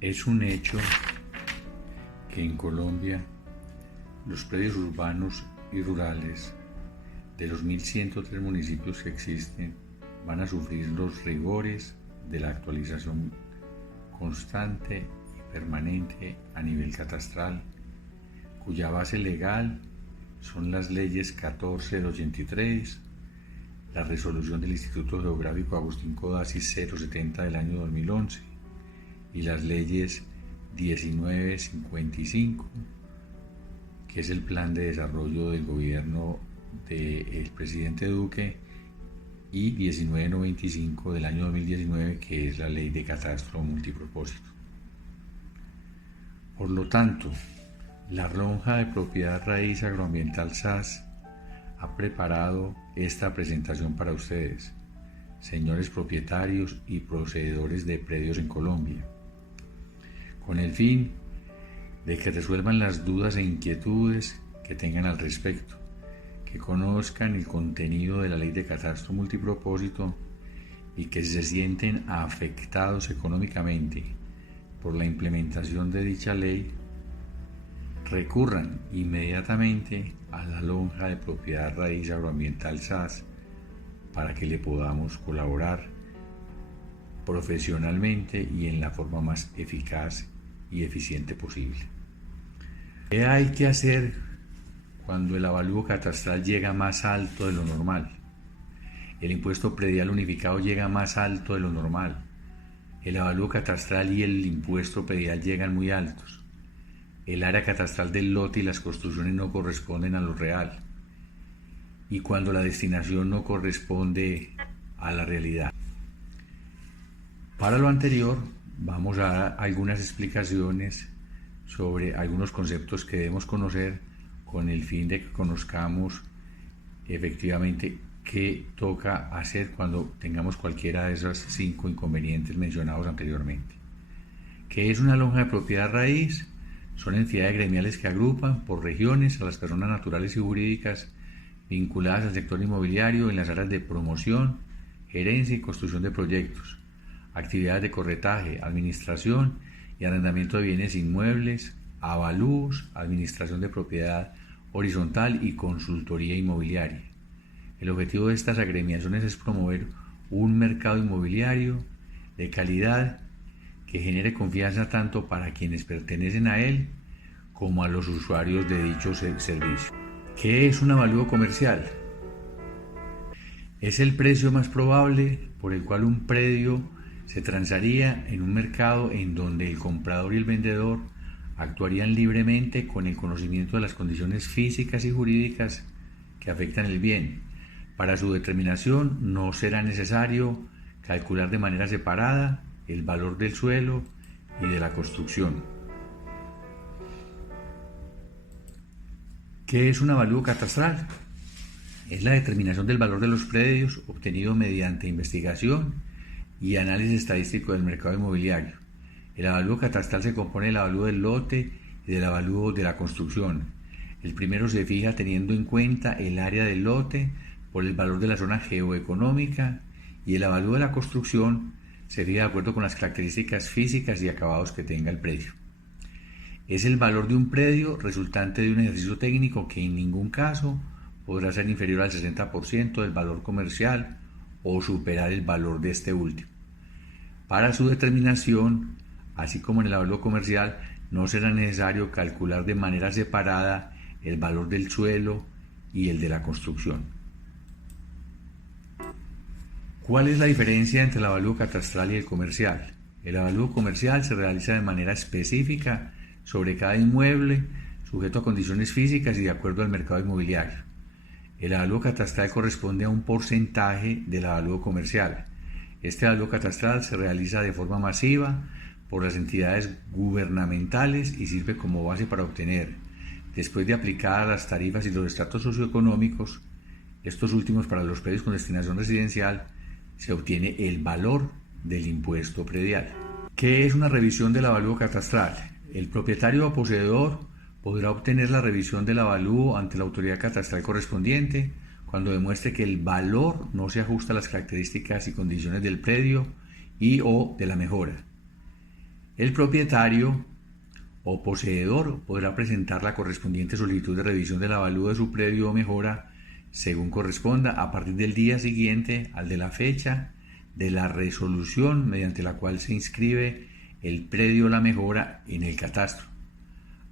Es un hecho que en Colombia los predios urbanos y rurales de los 1.103 municipios que existen van a sufrir los rigores de la actualización constante y permanente a nivel catastral, cuya base legal son las leyes 14 del 83, la resolución del Instituto Geográfico Agustín Codazzi 070 del año 2011 y las leyes 1955, que es el plan de desarrollo del gobierno del presidente Duque, y 1995 del año 2019, que es la ley de catastro multipropósito. Por lo tanto, la lonja de propiedad raíz agroambiental SAS ha preparado esta presentación para ustedes, señores propietarios y poseedores de predios en Colombia, con el fin de que resuelvan las dudas e inquietudes que tengan al respecto, que conozcan el contenido de la ley de catastro multipropósito y que si se sienten afectados económicamente por la implementación de dicha ley, recurran inmediatamente a la lonja de propiedad raíz agroambiental SAS para que le podamos colaborar profesionalmente y en la forma más eficaz y eficiente posible. ¿Qué hay que hacer cuando el avalúo catastral llega más alto de lo normal? El impuesto predial unificado llega más alto de lo normal. El avalúo catastral y el impuesto predial llegan muy altos. El área catastral del lote y las construcciones no corresponden a lo real. Y cuando la destinación no corresponde a la realidad. Para lo anterior, vamos a dar algunas explicaciones sobre algunos conceptos que debemos conocer con el fin de que conozcamos efectivamente qué toca hacer cuando tengamos cualquiera de esos 5 inconvenientes mencionados anteriormente. ¿Qué es una lonja de propiedad raíz? Son entidades gremiales que agrupan por regiones a las personas naturales y jurídicas vinculadas al sector inmobiliario en las áreas de promoción, gerencia y construcción de proyectos, actividades de corretaje, administración y arrendamiento de bienes inmuebles, avalúos, administración de propiedad horizontal y consultoría inmobiliaria. El objetivo de estas agremiaciones es promover un mercado inmobiliario de calidad que genere confianza tanto para quienes pertenecen a él como a los usuarios de dichos servicios. ¿Qué es un avalúo comercial? Es el precio más probable por el cual un predio se transaría en un mercado en donde el comprador y el vendedor actuarían libremente con el conocimiento de las condiciones físicas y jurídicas que afectan el bien. Para su determinación no será necesario calcular de manera separada el valor del suelo y de la construcción. ¿Qué es un avalúo catastral? Es la determinación del valor de los predios obtenido mediante investigación y análisis estadístico del mercado inmobiliario. El avalúo catastral se compone del avalúo del lote y del avalúo de la construcción. El primero se fija teniendo en cuenta el área del lote por el valor de la zona geoeconómica y el avalúo de la construcción se fija de acuerdo con las características físicas y acabados que tenga el predio. Es el valor de un predio resultante de un ejercicio técnico que en ningún caso podrá ser inferior al 60% del valor comercial o superar el valor de este último. Para su determinación, así como en el avalúo comercial, no será necesario calcular de manera separada el valor del suelo y el de la construcción. ¿Cuál es la diferencia entre el avalúo catastral y el comercial? El avalúo comercial se realiza de manera específica sobre cada inmueble, sujeto a condiciones físicas y de acuerdo al mercado inmobiliario. El avalúo catastral corresponde a un porcentaje del avalúo comercial. Este avalúo catastral se realiza de forma masiva por las entidades gubernamentales y sirve como base para obtener, después de aplicar las tarifas y los estratos socioeconómicos, estos últimos para los predios con destinación residencial, se obtiene el valor del impuesto predial. ¿Qué es una revisión del avalúo catastral? El propietario o poseedor podrá obtener la revisión del avalúo ante la autoridad catastral correspondiente cuando demuestre que el valor no se ajusta a las características y condiciones del predio y o de la mejora. El propietario o poseedor podrá presentar la correspondiente solicitud de revisión del avalúo de su predio o mejora según corresponda a partir del día siguiente al de la fecha de la resolución mediante la cual se inscribe el predio o la mejora en el catastro,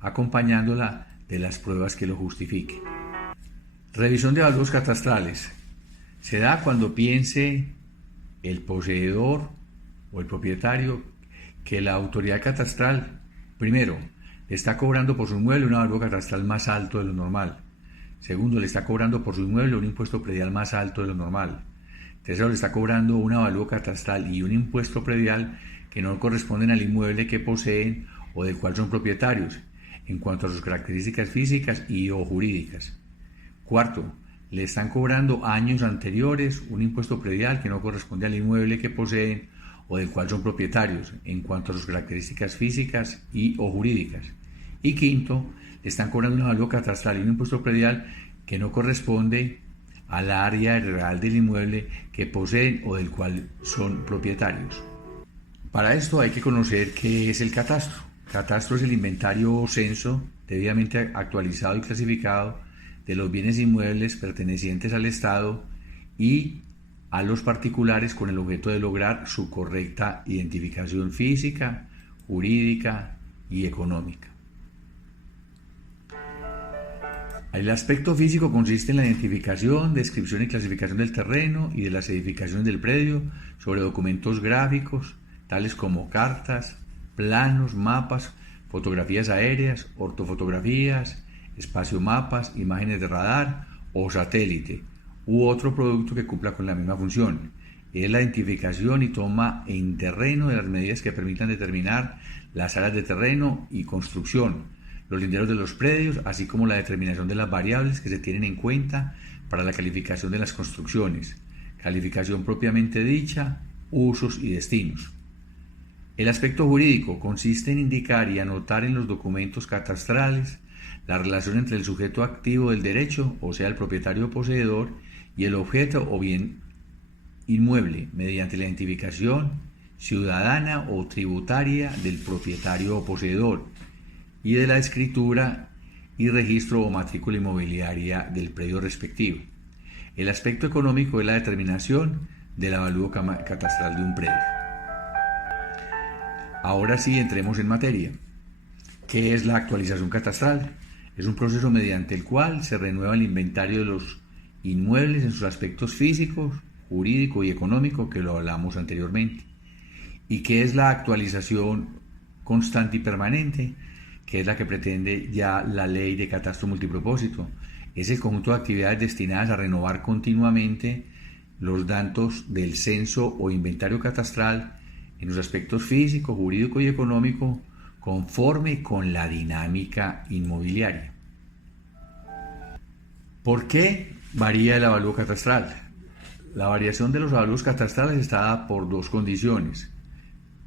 acompañándola de las pruebas que lo justifiquen. Revisión de avalúos catastrales. Se da cuando piense el poseedor o el propietario que la autoridad catastral, primero, le está cobrando por su inmueble un avalúo catastral más alto de lo normal. Segundo, le está cobrando por su inmueble un impuesto predial más alto de lo normal. Tercero, le está cobrando un avalúo catastral y un impuesto predial que no corresponden al inmueble que poseen o del cual son propietarios, en cuanto a sus características físicas y o jurídicas. Cuarto, le están cobrando años anteriores un impuesto predial que no corresponde al inmueble que poseen o del cual son propietarios, en cuanto a sus características físicas y o jurídicas. Y quinto, le están cobrando un avalúo catastral y un impuesto predial que no corresponde al área real del inmueble que poseen o del cual son propietarios. Para esto hay que conocer qué es el catastro. Catastro es el inventario o censo debidamente actualizado y clasificado de los bienes inmuebles pertenecientes al Estado y a los particulares con el objeto de lograr su correcta identificación física, jurídica y económica. El aspecto físico consiste en la identificación, descripción y clasificación del terreno y de las edificaciones del predio sobre documentos gráficos, tales como cartas, planos, mapas, fotografías aéreas, ortofotografías, espaciomapas, imágenes de radar o satélite, u otro producto que cumpla con la misma función. Es la identificación y toma en terreno de las medidas que permitan determinar las áreas de terreno y construcción, los linderos de los predios, así como la determinación de las variables que se tienen en cuenta para la calificación de las construcciones, calificación propiamente dicha, usos y destinos. El aspecto jurídico consiste en indicar y anotar en los documentos catastrales la relación entre el sujeto activo del derecho, o sea, el propietario o poseedor, y el objeto o bien inmueble, mediante la identificación ciudadana o tributaria del propietario o poseedor, y de la escritura y registro o matrícula inmobiliaria del predio respectivo. El aspecto económico es la determinación del avalúo catastral de un predio. Ahora sí, entremos en materia. ¿Qué es la actualización catastral? Es un proceso mediante el cual se renueva el inventario de los inmuebles en sus aspectos físicos, jurídico y económico, que lo hablamos anteriormente. ¿Y qué es la actualización constante y permanente? Que es la que pretende ya la ley de catastro multipropósito. Es el conjunto de actividades destinadas a renovar continuamente los datos del censo o inventario catastral en los aspectos físico, jurídico y económico conforme con la dinámica inmobiliaria. ¿Por qué varía el avalúo catastral? La variación de los avalúos catastrales está dada por dos condiciones.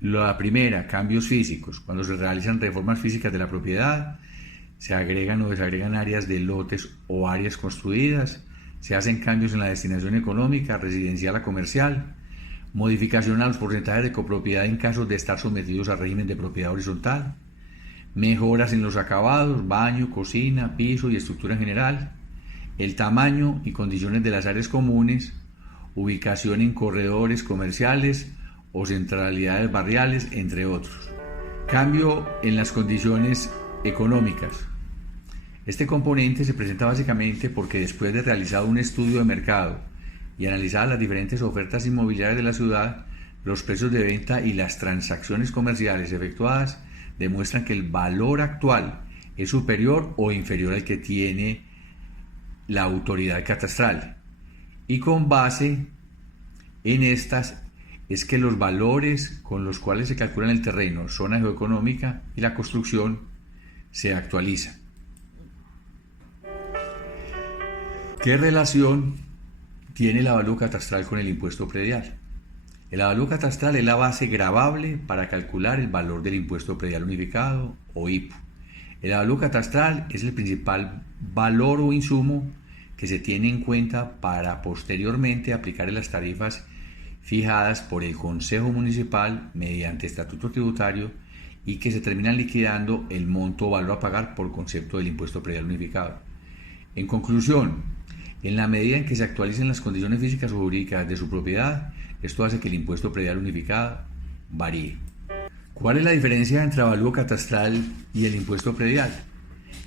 La primera, cambios físicos. Cuando se realizan reformas físicas de la propiedad, se agregan o desagregan áreas de lotes o áreas construidas, se hacen cambios en la destinación económica, residencial a comercial, modificación a los porcentajes de copropiedad en caso de estar sometidos a régimen de propiedad horizontal, mejoras en los acabados, baño, cocina, piso y estructura en general, el tamaño y condiciones de las áreas comunes, ubicación en corredores comerciales o centralidades barriales, entre otros. Cambio en las condiciones económicas. Este componente se presenta básicamente porque después de realizado un estudio de mercado y analizadas las diferentes ofertas inmobiliarias de la ciudad, los precios de venta y las transacciones comerciales efectuadas demuestran que el valor actual es superior o inferior al que tiene la autoridad catastral. Y con base en estas es que los valores con los cuales se calculan el terreno, zona geoeconómica y la construcción se actualizan. ¿Qué relación tiene el avalúo catastral con el impuesto predial? El avalúo catastral es la base gravable para calcular el valor del impuesto predial unificado o IPU. El avalúo catastral es el principal valor o insumo que se tiene en cuenta para posteriormente aplicar en las tarifas fijadas por el Consejo Municipal mediante estatuto tributario y que se terminan liquidando el monto o valor a pagar por concepto del impuesto predial unificado. En conclusión, en la medida en que se actualicen las condiciones físicas o jurídicas de su propiedad, esto hace que el impuesto predial unificado varíe. ¿Cuál es la diferencia entre avalúo catastral y el impuesto predial?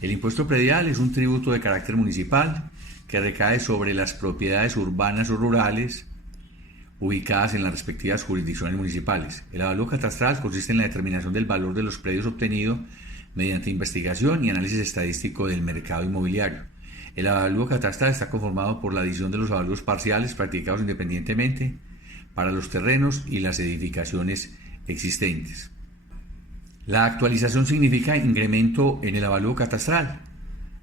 El impuesto predial es un tributo de carácter municipal que recae sobre las propiedades urbanas o rurales ubicadas en las respectivas jurisdicciones municipales. El avalúo catastral consiste en la determinación del valor de los predios obtenido mediante investigación y análisis estadístico del mercado inmobiliario. El avalúo catastral está conformado por la adición de los avalúos parciales practicados independientemente para los terrenos y las edificaciones existentes. ¿La actualización significa incremento en el avalúo catastral?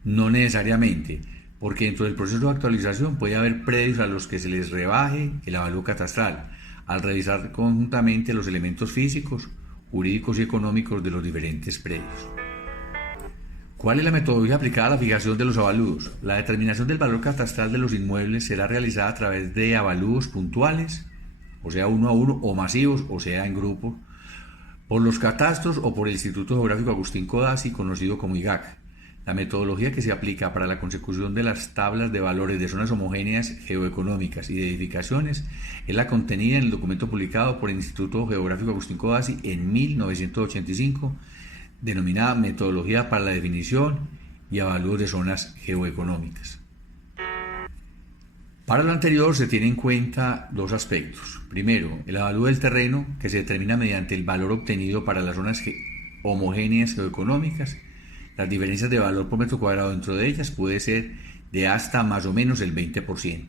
No necesariamente, porque dentro del proceso de actualización puede haber predios a los que se les rebaje el avalúo catastral, al revisar conjuntamente los elementos físicos, jurídicos y económicos de los diferentes predios. ¿Cuál es la metodología aplicada a la fijación de los avalúos? La determinación del valor catastral de los inmuebles será realizada a través de avalúos puntuales, o sea uno a uno, o masivos, o sea en grupo, por los catastros o por el Instituto Geográfico Agustín Codazzi, conocido como IGAC. La metodología que se aplica para la consecución de las tablas de valores de zonas homogéneas geoeconómicas y de edificaciones es la contenida en el documento publicado por el Instituto Geográfico Agustín Codazzi en 1985, denominada Metodología para la definición y avalúo de zonas geoeconómicas. Para lo anterior se tiene en cuenta dos aspectos. Primero, el avalúo del terreno, que se determina mediante el valor obtenido para las zonas homogéneas geoeconómicas. Las diferencias de valor por metro cuadrado dentro de ellas puede ser de hasta más o menos el 20%.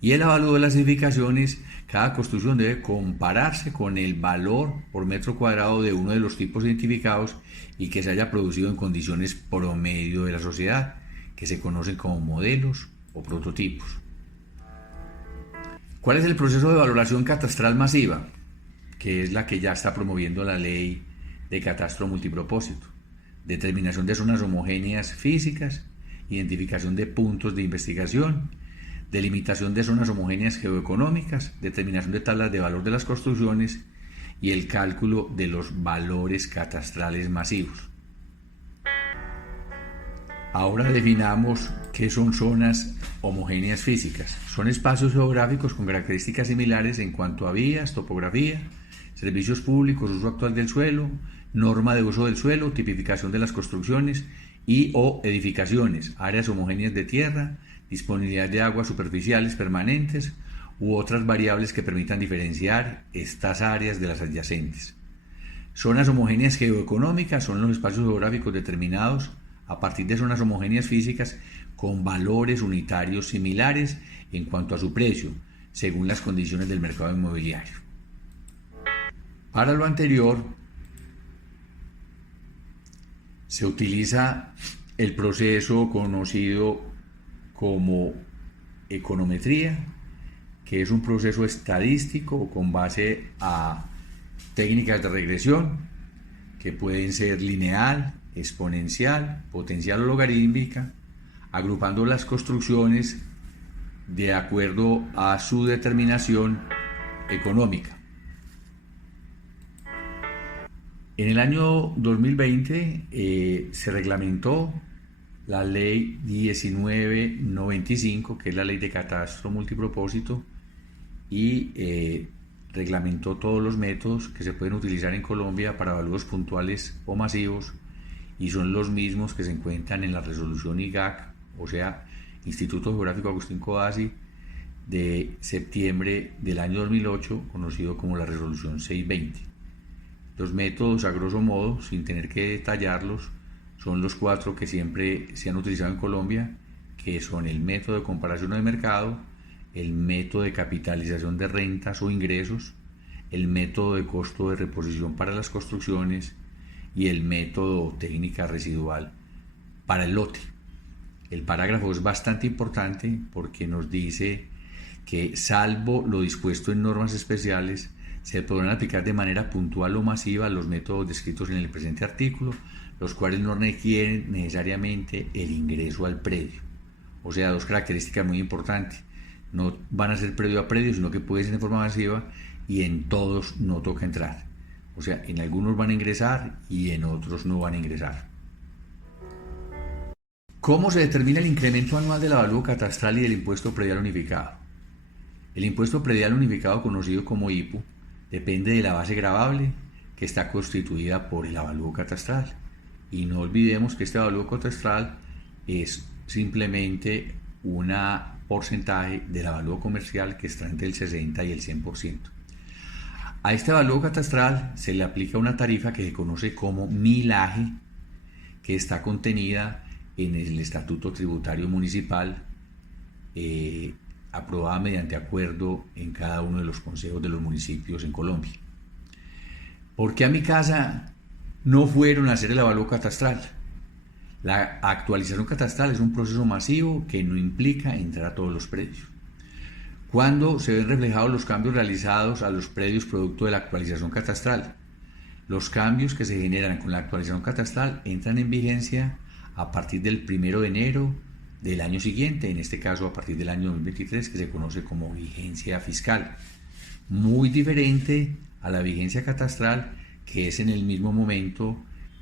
Y el avalúo de las edificaciones, cada construcción debe compararse con el valor por metro cuadrado de uno de los tipos identificados y que se haya producido en condiciones promedio de la sociedad, que se conocen como modelos o prototipos. ¿Cuál es el proceso de valoración catastral masiva? Que es la que ya está promoviendo la ley de catastro multipropósito. Determinación de zonas homogéneas físicas, identificación de puntos de investigación, delimitación de zonas homogéneas geoeconómicas, determinación de tablas de valor de las construcciones y el cálculo de los valores catastrales masivos. Ahora definamos qué son zonas homogéneas físicas. Son espacios geográficos con características similares en cuanto a vías, topografía, servicios públicos, uso actual del suelo, norma de uso del suelo, tipificación de las construcciones y o edificaciones, áreas homogéneas de tierra, disponibilidad de aguas superficiales permanentes u otras variables que permitan diferenciar estas áreas de las adyacentes. Zonas homogéneas geoeconómicas son los espacios geográficos determinados a partir de zonas homogéneas físicas con valores unitarios similares en cuanto a su precio, según las condiciones del mercado inmobiliario. Para lo anterior, se utiliza el proceso conocido como econometría, que es un proceso estadístico con base a técnicas de regresión que pueden ser lineal, exponencial, potencial o logarítmica, agrupando las construcciones de acuerdo a su determinación económica. En el año 2020 se reglamentó la ley 1995, que es la ley de catastro multipropósito, y reglamentó todos los métodos que se pueden utilizar en Colombia para avalúos puntuales o masivos, y son los mismos que se encuentran en la resolución IGAC, o sea, Instituto Geográfico Agustín Codazzi, de septiembre del año 2008, conocido como la resolución 620. Los métodos, a grosso modo, sin tener que detallarlos, son los 4 que siempre se han utilizado en Colombia, que son el método de comparación de mercado, el método de capitalización de rentas o ingresos, el método de costo de reposición para las construcciones y el método técnica residual para el lote. El parágrafo es bastante importante porque nos dice que, salvo lo dispuesto en normas especiales, se podrán aplicar de manera puntual o masiva los métodos descritos en el presente artículo, los cuales no requieren necesariamente el ingreso al predio. O sea, dos características muy importantes. No van a ser predio a predio, sino que puede ser de forma masiva y en todos no toca entrar. O sea, en algunos van a ingresar y en otros no van a ingresar. ¿Cómo se determina el incremento anual del avalúo catastral y del impuesto predial unificado? El impuesto predial unificado, conocido como IPU, depende de la base gravable, que está constituida por el avalúo catastral. Y no olvidemos que este avalúo catastral es simplemente un porcentaje del avalúo comercial que está entre el 60 y el 100%. A este avalúo catastral se le aplica una tarifa que se conoce como millaje, que está contenida en el Estatuto Tributario Municipal, aprobada mediante acuerdo en cada uno de los consejos de los municipios en Colombia. ¿Por qué a mi casa no fueron a hacer el avalúo catastral? La actualización catastral es un proceso masivo que no implica entrar a todos los predios. ¿Cuándo se ven reflejados los cambios realizados a los predios producto de la actualización catastral? Los cambios que se generan con la actualización catastral entran en vigencia a partir del 1 de enero del año siguiente, en este caso a partir del año 2023, que se conoce como vigencia fiscal. Muy diferente a la vigencia catastral, que es en el mismo momento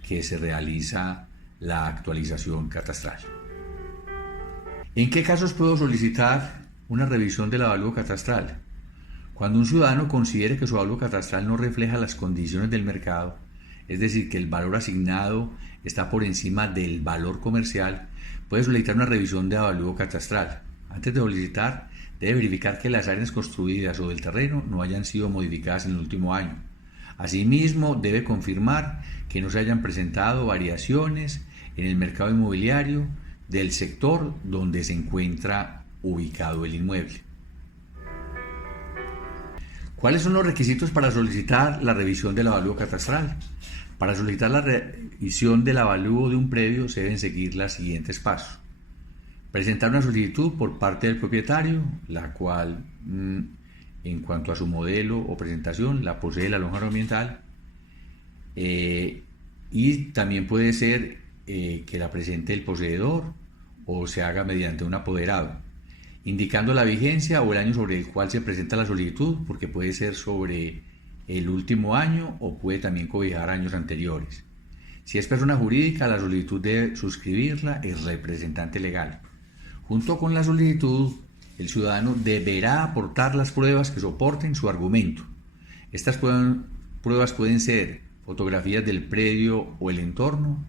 que se realiza la actualización catastral. ¿En qué casos puedo solicitar una revisión del avalúo catastral? Cuando un ciudadano considere que su avalúo catastral no refleja las condiciones del mercado, es decir, que el valor asignado está por encima del valor comercial, puede solicitar una revisión de avalúo catastral. Antes de solicitar, debe verificar que las áreas construidas o del terreno no hayan sido modificadas en el último año. Asimismo, debe confirmar que no se hayan presentado variaciones en el mercado inmobiliario del sector donde se encuentra ubicado el inmueble. ¿Cuáles son los requisitos para solicitar la revisión del avalúo catastral? Para solicitar la revisión del avalúo de un predio se deben seguir los siguientes pasos. Presentar una solicitud por parte del propietario, la cual, en cuanto a su modelo o presentación, la posee la lonja ambiental. Y también puede ser que la presente el poseedor o se haga mediante un apoderado, indicando la vigencia o el año sobre el cual se presenta la solicitud, porque puede ser sobre el último año o puede también cobijar años anteriores. Si es persona jurídica, la solicitud debe suscribirla el representante legal. Junto con la solicitud, el ciudadano deberá aportar las pruebas que soporten su argumento. Estas pruebas pueden ser fotografías del predio o el entorno,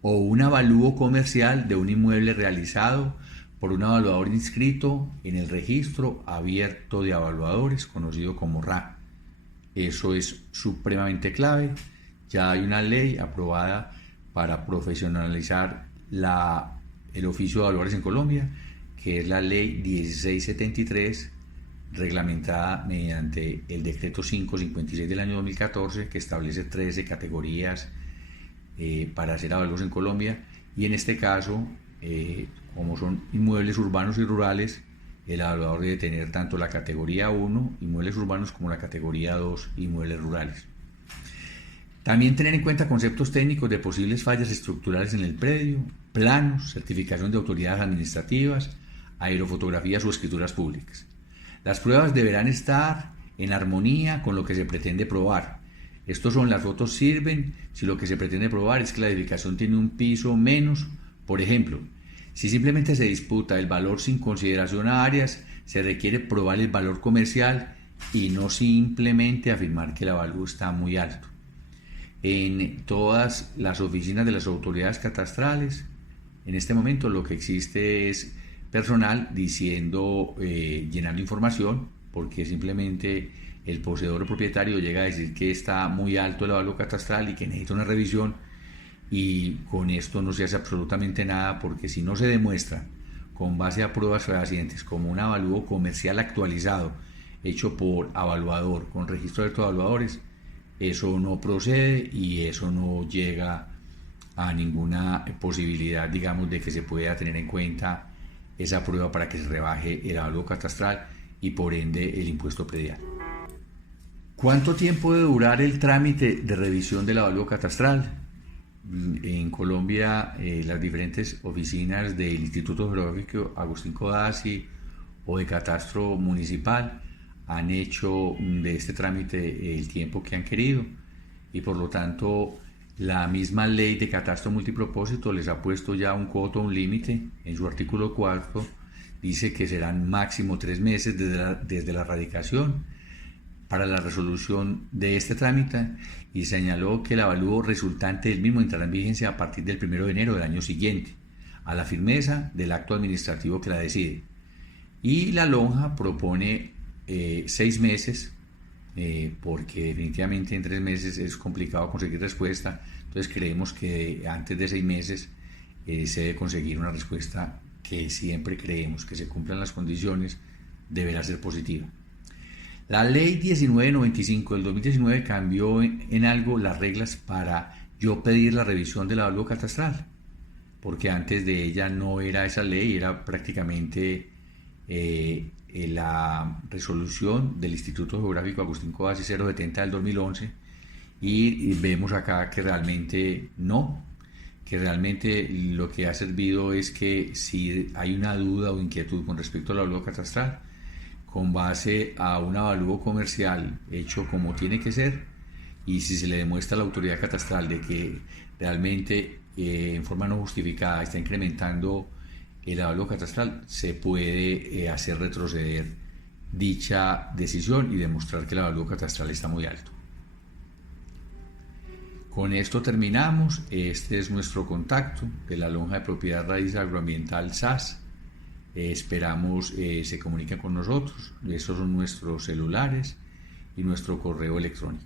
o un avalúo comercial de un inmueble realizado por un evaluador inscrito en el registro abierto de evaluadores, conocido como RA. Eso es supremamente clave. Ya hay una ley aprobada para profesionalizar el oficio de evaluadores en Colombia, que es la ley 1673, reglamentada mediante el decreto 556 del año 2014, que establece 13 categorías para hacer evaluados en Colombia. Y en este caso, como son inmuebles urbanos y rurales, el evaluador debe tener tanto la categoría 1, inmuebles urbanos, como la categoría 2, inmuebles rurales. También tener en cuenta conceptos técnicos de posibles fallas estructurales en el predio, planos, certificación de autoridades administrativas, aerofotografías o escrituras públicas. Las pruebas deberán estar en armonía con lo que se pretende probar. Estos son: las fotos sirven si lo que se pretende probar es que la edificación tiene un piso menos. Por ejemplo, si simplemente se disputa el valor sin consideración a áreas, se requiere probar el valor comercial y no simplemente afirmar que el avalúo está muy alto. En todas las oficinas de las autoridades catastrales, en este momento lo que existe es personal diciendo, llenando información, porque simplemente el poseedor o propietario llega a decir que está muy alto el avalúo catastral y que necesita una revisión, y con esto no se hace absolutamente nada, porque si no se demuestra con base a pruebas fehacientes como un avalúo comercial actualizado hecho por evaluador con registro de evaluadores, eso no procede y eso no llega a ninguna posibilidad, digamos, de que se pueda tener en cuenta esa prueba para que se rebaje el avalúo catastral y por ende el impuesto predial. ¿Cuánto tiempo debe durar el trámite de revisión del avalúo catastral? En Colombia, las diferentes oficinas del Instituto Geográfico Agustín Codazzi o de Catastro Municipal han hecho de este trámite el tiempo que han querido. y por lo tanto la misma ley de catastro multipropósito les ha puesto ya un coto, un límite. En su artículo 4 dice que serán máximo 3 meses desde la radicación para la resolución de este trámite, y señaló que el avalúo resultante del mismo entrará en vigencia a partir del 1 de enero del año siguiente, a la firmeza del acto administrativo que la decide. Y la lonja propone 6 meses, porque definitivamente en 3 meses es complicado conseguir respuesta. Entonces creemos que antes de 6 meses se debe conseguir una respuesta que siempre creemos que se cumplan las condiciones, deberá ser positiva. La ley 1995 del 2019 cambió en algo las reglas para yo pedir la revisión del avalúo catastral, porque antes de ella no era esa ley, era prácticamente la resolución del Instituto Geográfico Agustín Codazzi 070 del 2011, y vemos acá que realmente no, que realmente lo que ha servido es que si hay una duda o inquietud con respecto al avalúo catastral, con base a un avalúo comercial hecho como tiene que ser, y si se le demuestra a la autoridad catastral de que realmente en forma no justificada está incrementando el avalúo catastral, se puede hacer retroceder dicha decisión y demostrar que el avalúo catastral está muy alto. Con esto terminamos. Este es nuestro contacto de la lonja de propiedad raíz agroambiental SAS. Esperamos se comuniquen con nosotros. Esos son nuestros celulares y nuestro correo electrónico.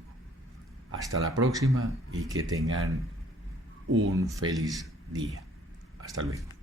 Hasta la próxima y que tengan un feliz día. Hasta luego.